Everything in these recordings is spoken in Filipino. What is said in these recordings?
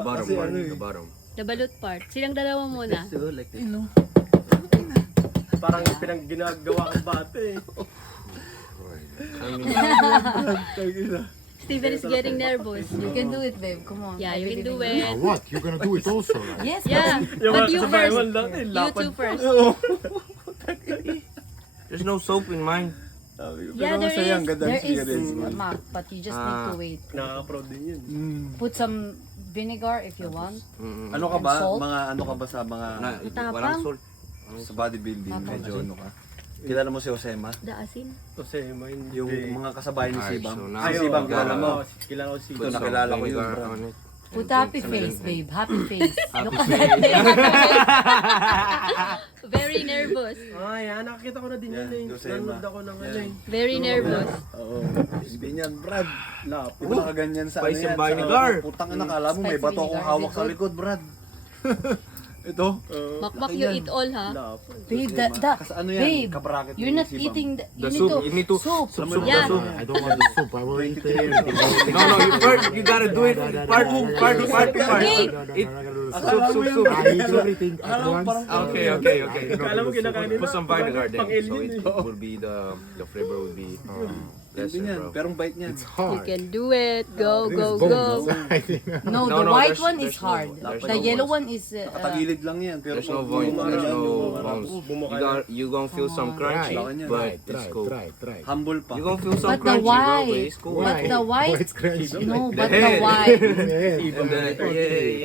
The bottom kasi part. ano The bottom. The balut part. Silang dalawa muna. So, like this. Parang ginagawa kang bata eh. Steven is getting nervous. You can do it, babe. Come on. Yeah, I you can believe do in you. it. What? You're gonna do it also, right? Yes, Yeah, Yung but mga you kasabay first. mo lang, You lapad. two first. There's no soap in mine. Yeah, there is. there is, Mac, but you just need to wait. Nakaka-proud din yun. Put some vinegar if you want. Ano ka ba? And salt? Mga ano ka ba sa mga Matapang. Walang salt. sa bodybuilding? Medyo ano ka? Kilala mo si Josema? Daasin. Kasi mind Yung mga kasabay ni Alright, Sibam. so now- Si Sibam, kilala mo? Kilala ko si Ito, Put some nakilala ko yun, vinegar bro. on it. Put And happy put some face, in- babe. Happy face. Look at face. that face. Very nervous. Ah, yan. Nakakita ko na din Yan, yun eh. Josema. Nanonood ako ng ano eh. Very nervous. Oo. Sabihin niyan, Brad. Lapad. Di ba nakaganyan sa ano Spicy yan? and vinegar. Putang ina, kala mo may Spicy bato akong vinegar. hawak Is it sa good? likod, Brad. Ito. Makmak, you eat all, ha? Lapad. Babe, Kasi ano yan? babe, Kabracket you're ni not Sibam. eating the, The soup. You need to soup. soup. Yeah. The soup. I don't want the soup. I will eat it. No, you first. You gotta do it part. Eat soup. I eat everything at once. Okay. Kala mo kinakain nila. Put some vinegar then, so Pang-alien it eh. will be the flavor will be Hindi lesser, yan, bro. pero ang bite niyan. It's You hard. can do it. Go, go, go. No, No, the no, white there's- one is there's no- hard. there's The no yellow bones. one is Nakatagilid lang yan. Pero There's no pag bones. bumara- There's no bumara- bones. You gonna feel some crunchy, Try. but it's cool. Try. Humble pa. You gonna feel some But the crunchy, bro. But white, it's cool. but the white, It's crunchy. no, but The the head. white, And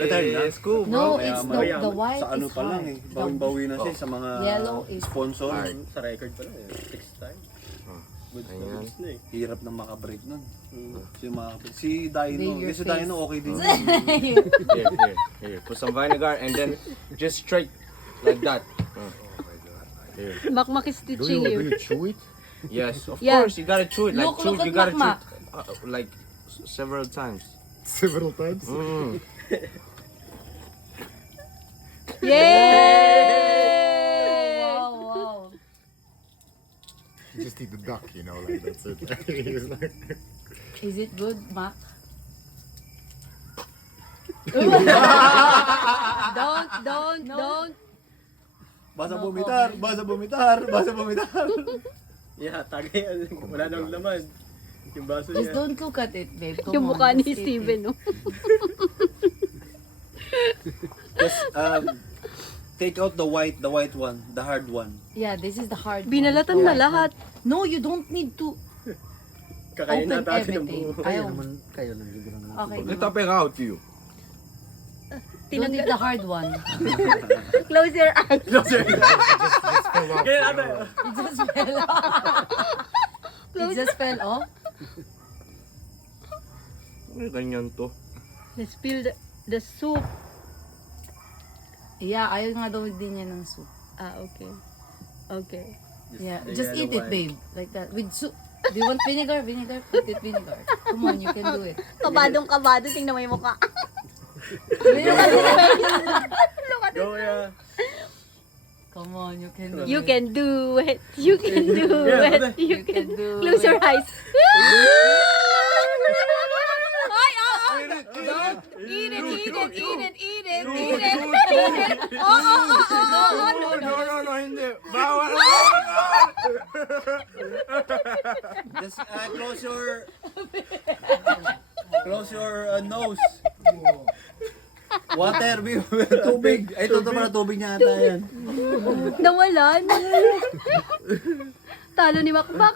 then, yeah, it's cool, no, bro. it's the white Sa ano is pa lang eh. hard. Bawing-bawi na siya sa mga Yellow is sponsor. Sa record pa lang eh. 6 times. Good Ayan. goods na eh. Hirap nang makabreak nun. Si Dino. Leave your Si Dino face. okay din. Here. Put some vinegar and then just straight like that. Here. Makmak is Do teaching you you. chew it? Yes, of Yeah. course. You gotta chew it. Like Look chew. at You gotta chew Makmak. it, like several times. Several times? Yay! Wow, wow. You just eat the duck, you know, like that's it. It's like- Is it good, Mac? Don't. Basa bumitar, basa bumitar, basa bumitar. Yeah, tagay. Wala nang laman. Yung baso Just niya. don't look at it, babe. Come Yung on, mukha ni just eat Steven, it. no? Just take out the white one, the hard one. Yeah, this is the hard Binalatan one. na lahat. No, you don't need to Kakain open na natin ng everything. buo. Ayaw. Kayo lang siguro. Okay. Let up out to you. Don't need the hard one. Close your eyes. Kaya ate. It just fell off. It just fell off. Ganyan to. Let's spill the soup. Yeah, ayaw nga daw din niya ng soup. Ah, okay. Okay. Yeah, the just eat yellow it, babe. Like that. With soup. Do you want vinegar? Vinegar? Put it vinegar. Come on, you can do it. Kabadong-kabado. Tingnan mo yung mukha. Go yeah. Come on, you can do You it. can do it. You can do Yeah, it. ate. You can do Close your it. eyes. Ay, don't. Eat it. No, hindi. Bawal. Just close your nose. Water, tubig. Ay, ito naman na tubig niya ata yan. Nawalan. Talo ni Makmak.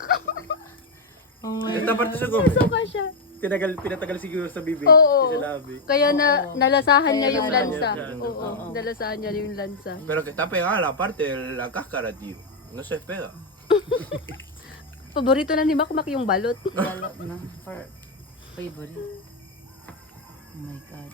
Oh my Ito parte sa gum. Suka siya. Pinatagal siguro sa bibig. Oo. Sa labi. Kaya nalasahan niya yung Kaya lansa. nalasahan. Oo, nalasahan niya yung lansa. Pero que está pegada la parte de la cáscara, tío. No se despega. Paborito na ni Makmak yung balot. Balot na for favorite. Oh my God.